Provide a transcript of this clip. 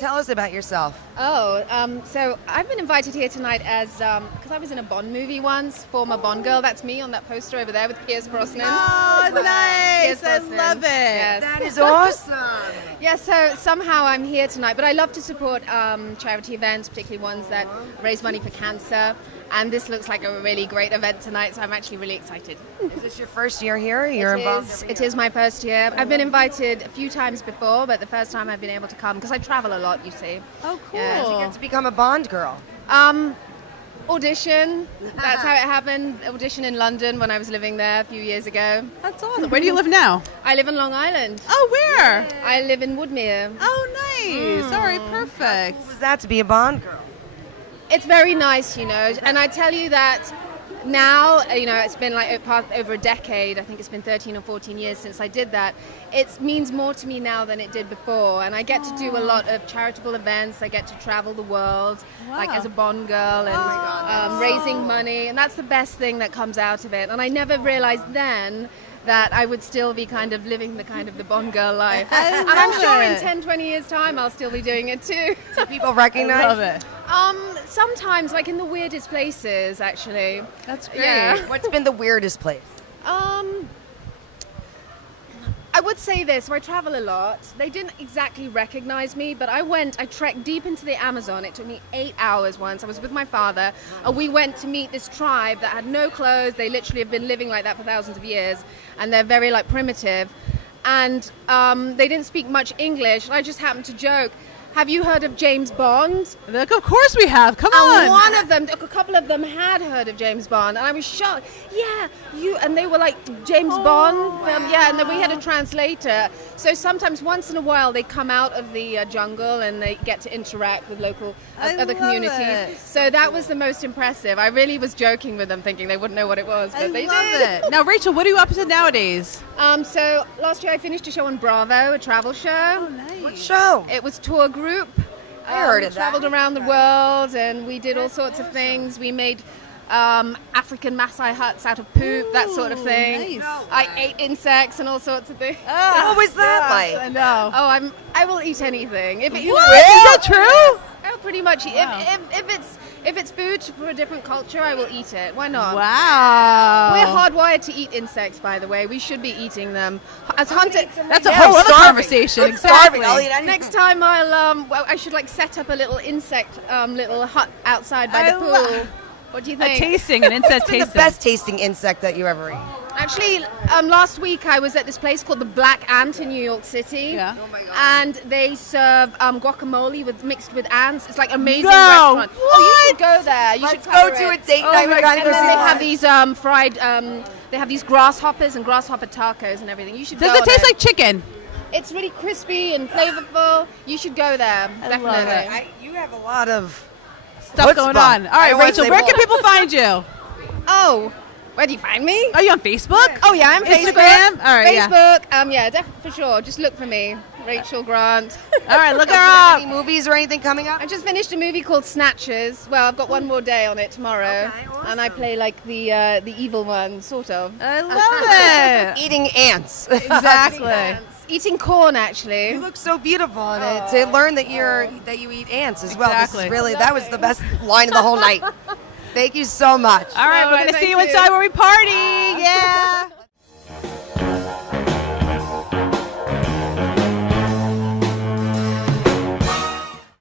Tell us about yourself. So I've been invited here tonight as because I was in a Bond movie once, former Bond girl. That's me on that poster over there with Pierce Brosnan. Oh, nice! Pierce I Brosnan. love it. Yes. That is awesome. Yeah, so somehow I'm here tonight, but I love to support charity events, particularly ones that raise money for cancer. And this looks like a really great event tonight, so I'm actually really excited. Is this your first year here? You're involved. It is my first year. I've been invited a few times before, but the first time I've been able to come because I travel a lot, you see. Oh, cool. Yeah. You get to become a Bond girl. Audition. That's how it happened. Audition in London when I was living there a few years ago. That's awesome. Where do you live now? I live in Long Island. Oh, where? I live in Woodmere. Oh, nice. All right, perfect. What was that to be a Bond girl? It's very nice, and I tell you that now, it's been like over a decade. I think it's been 13 or 14 years since I did that. It means more to me now than it did before, and I get to do a lot of charitable events. I get to travel the world, like as a Bond girl, and raising money, and that's the best thing that comes out of it. And I never realized then that I would still be kind of living the Bond girl life. And I'm sure in 10, 20 years' time I'll still be doing it too. Do people recognize? I love it. Sometimes, like in the weirdest places, actually. That's great. Yeah. What's been the weirdest place? I would say this, so I travel a lot. They didn't exactly recognize me, but I trekked deep into the Amazon. It took me 8 hours once. I was with my father, and we went to meet this tribe that had no clothes. They literally have been living like that for thousands of years, and they're very primitive. And they didn't speak much English, and I just happened to joke, have you heard of James Bond? Look, of course we have. Come on. And a couple of them had heard of James Bond, and I was shocked. Yeah, and they were like, James Bond? And then we had a translator. So sometimes, once in a while, they come out of the jungle and they get to interact with local other communities. It. So that was the most impressive. I really was joking with them, thinking they wouldn't know what it was, but they did. It. Now, Rachel, what are you up to nowadays? So last year I finished a show on Bravo, a travel show. Oh, nice. What show? It was tour group. I heard of that. We traveled around the world, and we did all sorts of things. We made African Maasai huts out of poop, that sort of thing. Nice. I ate insects and all sorts of things. What was that like? I know. Oh, I will eat anything. If it, What? Is that true? Oh, pretty much. Wow. If it's food for a different culture, I will eat it. Why not? Wow. We're hardwired to eat insects, by the way. We should be eating them. As hunted. That's a whole other conversation. Exactly. I'll eat anything. Next time I should set up a little insect little hut outside by the pool. What do you think? An insect tasting. The best tasting insect that you ever eat. Actually, last week I was at this place called the Black Ant in New York City. Yeah. Oh my God. And they serve guacamole mixed with ants. It's like an amazing No. restaurant. What? Oh, you should go there. You Let's should go cover to a it. date night. We my gotta God. go And see then they that. have these fried. They have these grasshoppers and grasshopper tacos and everything. You should. Does go it taste there. like chicken? It's really crispy and flavorful. You should go there. love Definitely. it. You have a lot of Stuff going chutzpah. on. All right, I wanna Rachel, say where more. can people find you? Oh, where do you find me? Are you on Facebook? Oh yeah, I'm Instagram? Facebook. All right, yeah. Facebook. Yeah, definitely for sure. Just look for me, Rachel Grant. All right, look her up. Any movies or anything coming up? I just finished a movie called Snatches. Well, I've got one more day on it tomorrow, Okay, awesome. and I play like the evil one, sort of. I love it. Eating ants. Exactly. Eating corn, actually. You look so beautiful on it. To learn that you eat ants as well. This Exactly. is really that was the best line of the whole night. Thank you so much. All right, All we're right, going to see thank you you. inside where we party. Yeah.